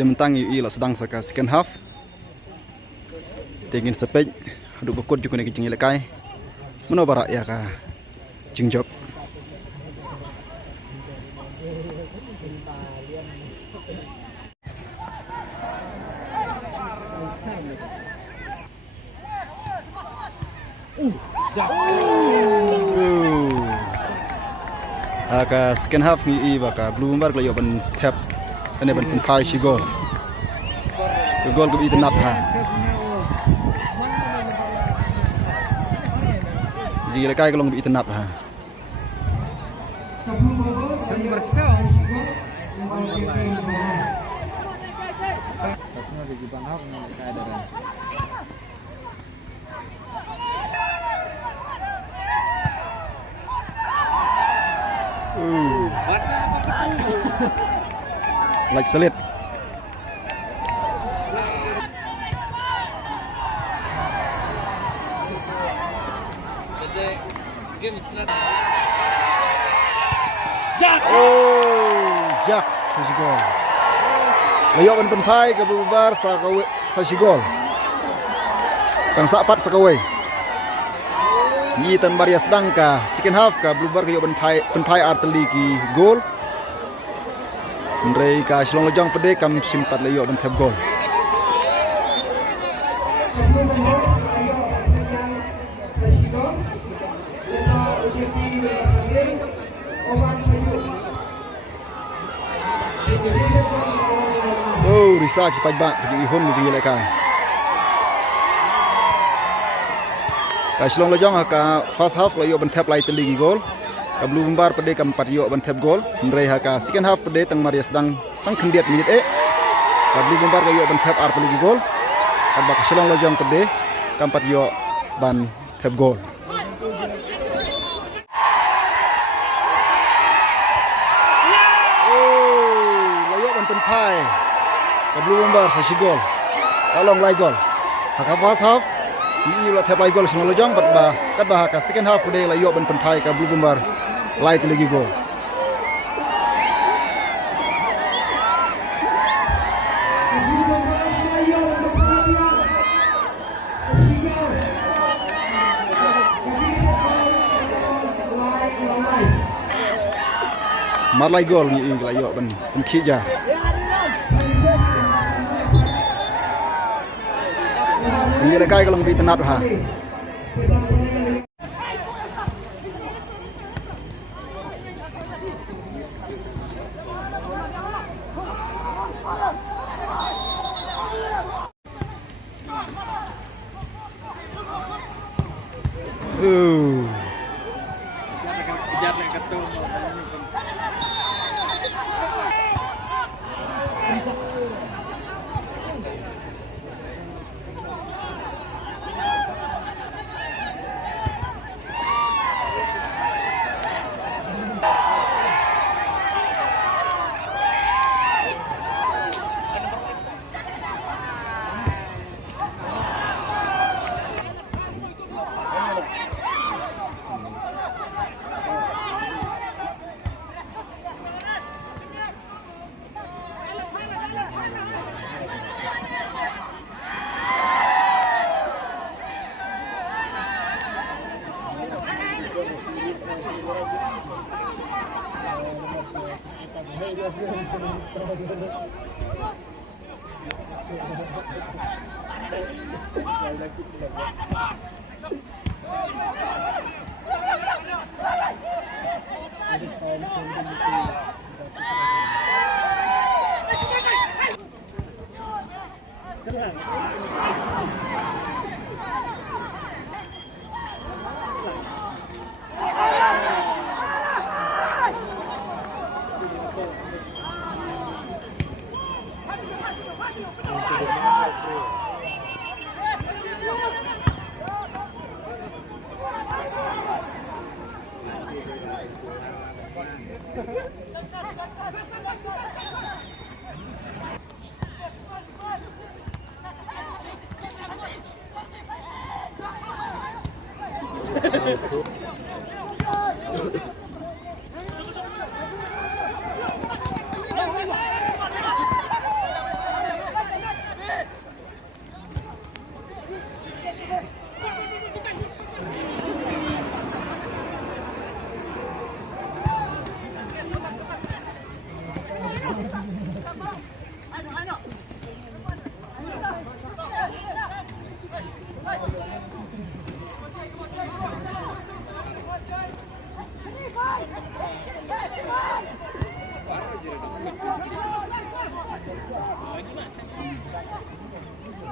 Tentang UI lah sedang saka second half. Tingin sepej, aduk bekut juga nak jengil kai. Mana barak ya ka jengjok. Aka second half ni baka Bloomberg la yo ban tap ane ban pai shi gol. Gol ko itu nat ha. Jadi kai ko long itu nat ha. Pasnya di Jepang hak mereka ada kan. Like selit. Jak. Jak sa gol. Layo ban penpai ke bubar sa gol. Kang sapat sa kawai. Ni tan Maria sedang ka second half ka Bluebar ke yo penpai arteli ki gol. Mereka Silong Lejong pede kam simpat layo ban tap gol. Oh, Risa ki pajba ji hun mi jile ka. Ka Silong Lejong ka first half layo ban tap lai teli ki gol. Ka Bluebar pede kam pat yo ban tap gol. Mereka second half pede tang Maria sedang tang kendiat minit Ka Bluebar layo ban tap arteli ki gol. Ka bak Silong Lejong pede kam pat yo ban tap gol. Penpai Bluebar sa gol. Talong lai gol. Haka first half ni la tap lai gol Silong Lejong kat ba haka second half pede la yo ban penpai ka Bluebar lai te lagi gol. Marlai gol ni la yo ban khija. Ni la kai kalong bi tenat ha.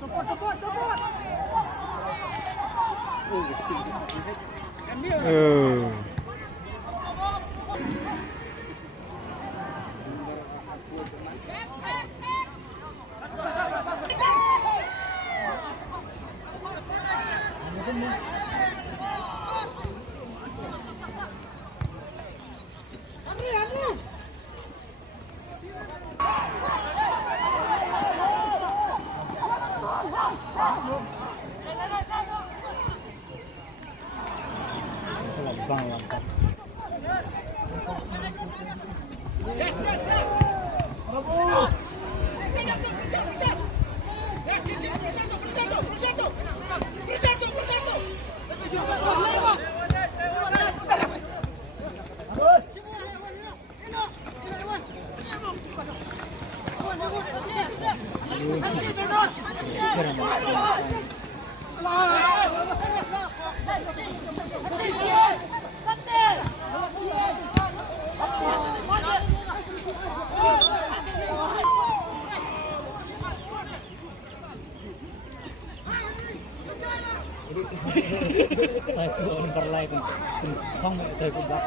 Tay ko ang barlay kung hong tay ko bak.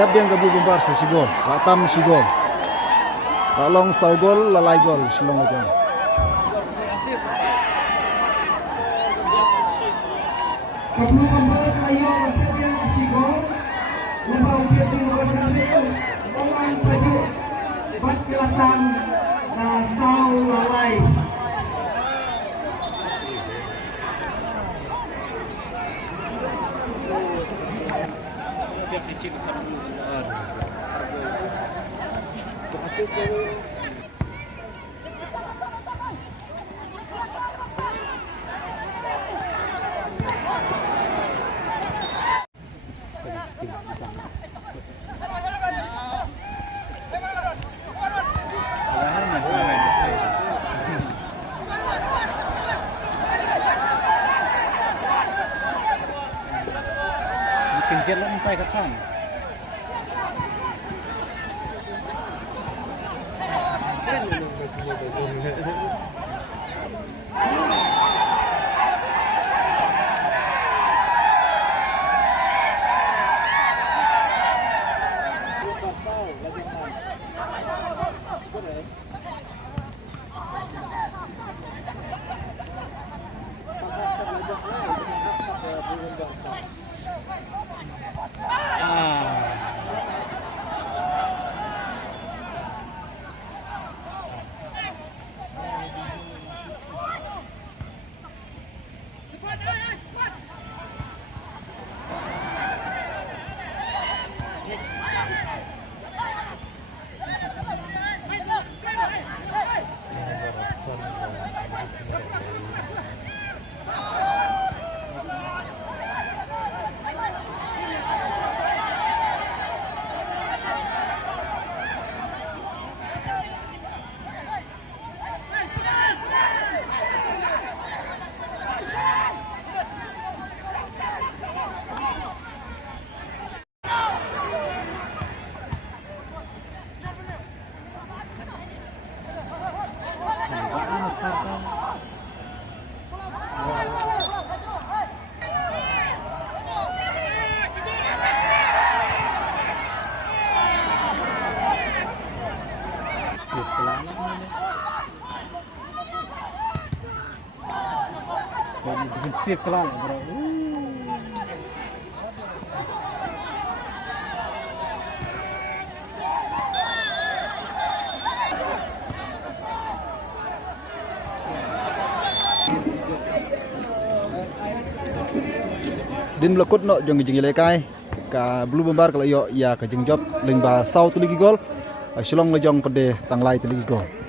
Thép biang Blue Bomber sa sigol, latam sigol. Lalong sau gol, lalai gol, silong aja. Blue Bomber ayo berpikiran sigol. Lebau dia sigol sambil orang baju pasti latam na sau lalai. Kencet lah mentai ke kan. defensif kelan bro. Din melekut no jong jeng lekai ka Blue Bomber kalau yo ya ka jeng job ling ba sau tu lagi gol. Shalong le jong pede tang lai tu lagi gol.